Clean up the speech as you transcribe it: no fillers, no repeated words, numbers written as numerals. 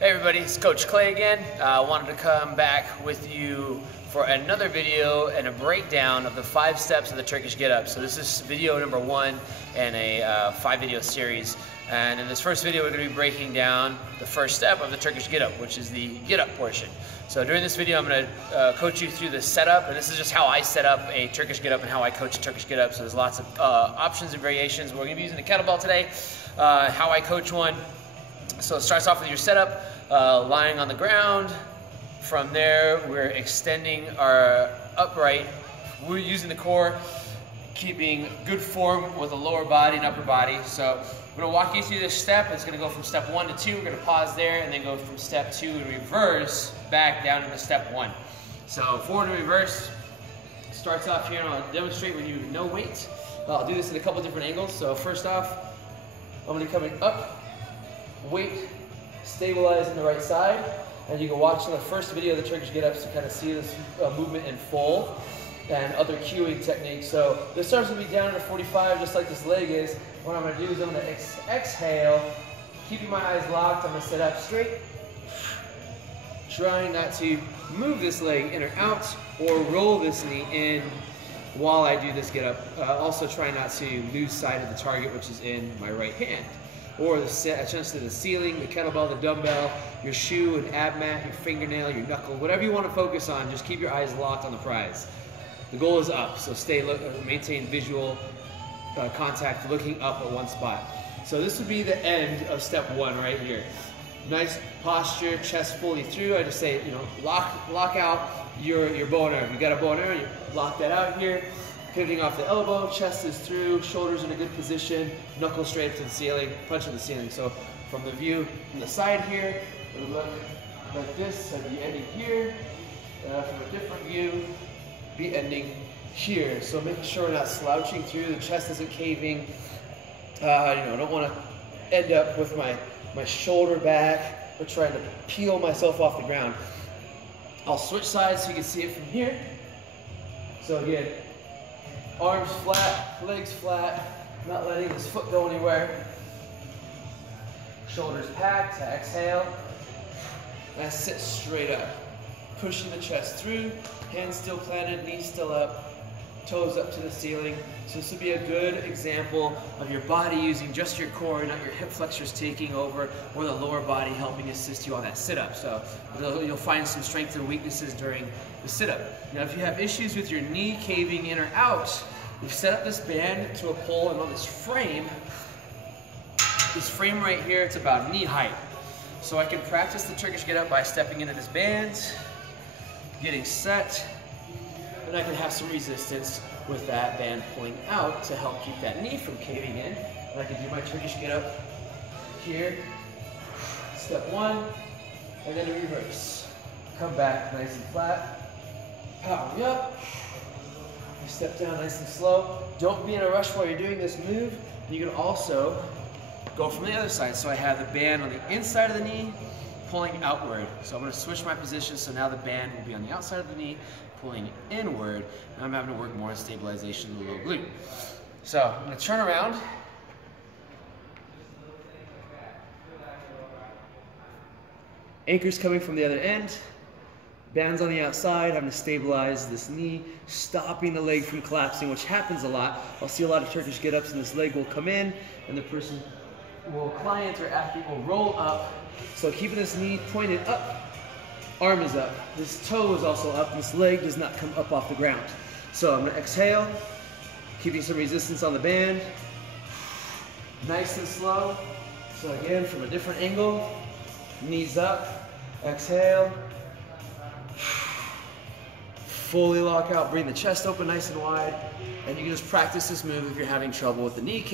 Hey everybody, it's Coach Clay again. I wanted to come back with you for another video and a breakdown of the 5 steps of the Turkish Get Up. So this is video number 1 in a 5-video series. And in this first video, we're going to be breaking down the first step of the Turkish Get Up, which is the get up portion. So during this video, I'm going to coach you through the setup, and this is just how I set up a Turkish Get Up and how I coach a Turkish Get Up. So there's lots of options and variations. We're going to be using a kettlebell today, how I coach one. So it starts off with your setup, lying on the ground. From there, we're extending our upright. We're using the core, keeping good form with a lower body and upper body. So I'm going to walk you through this step. It's going to go from step 1 to 2. We're going to pause there and then go from step 2 and reverse back down into step 1. So forward and reverse starts off here, and I'll demonstrate with you no weight. I'll do this in a couple different angles. So first off, I'm going to be coming up. Weight stabilized in the right side, and you can watch in the first video of the Turkish Get Ups to kind of see this movement in full and other cueing techniques. So this starts to be down to 45, just like this leg is. What I'm going to do is I'm going to exhale, keeping my eyes locked. I'm going to sit up straight, trying not to move this leg in or out or roll this knee in while I do this get up. Also try not to lose sight of the target, which is in my right hand, or the chest to the ceiling, the kettlebell, the dumbbell, your shoe, an ab mat, your fingernail, your knuckle, whatever you want to focus on. Just keep your eyes locked on the prize. The goal is up, so maintain visual contact, looking up at one spot. So this would be the end of step 1 right here. Nice posture, chest fully through. I just say, lock out your bow and arrow. If you got a bow and arrow, you lock that out here. Pivoting off the elbow, chest is through, shoulders in a good position, knuckles straight to the ceiling, punch to the ceiling. So from the view from the side here, it would look like this. I'd be ending here. From a different view, be ending here. So making sure we're not slouching through, the chest isn't caving. I don't want to end up with my shoulder back or trying to peel myself off the ground. I'll switch sides so you can see it from here. So again, arms flat, legs flat, not letting this foot go anywhere. Shoulders packed, exhale. And I sit straight up, pushing the chest through, hands still planted, knees still up, toes up to the ceiling. So this would be a good example of your body using just your core, not your hip flexors taking over, or the lower body helping assist you on that sit-up. So you'll find some strengths and weaknesses during the sit-up. Now if you have issues with your knee caving in or out, we've set up this band to a pole, and on this frame right here, it's about knee height. So I can practice the Turkish Get Up by stepping into this band, getting set, and I can have some resistance with that band pulling out to help keep that knee from caving in. And I can do my Turkish Get Up here, step 1, and then a reverse. Come back nice and flat, power me up, you step down nice and slow. Don't be in a rush while you're doing this move. You can also go from the other side. So I have the band on the inside of the knee, pulling outward. So I'm going to switch my position, so now the band will be on the outside of the knee, pulling inward, and I'm having to work more on stabilization of the low glute. So I'm going to turn around. Anchors coming from the other end. Bands on the outside, having to stabilize this knee, stopping the leg from collapsing, which happens a lot. I'll see a lot of Turkish Get Ups, and this leg will come in, and the person client or athlete will roll up. So keeping this knee pointed up, arm is up. This toe is also up. This leg does not come up off the ground. So I'm going to exhale, keeping some resistance on the band. Nice and slow. So again, from a different angle, knees up, exhale. Fully lock out, bring the chest open nice and wide. And you can just practice this move if you're having trouble with the knee.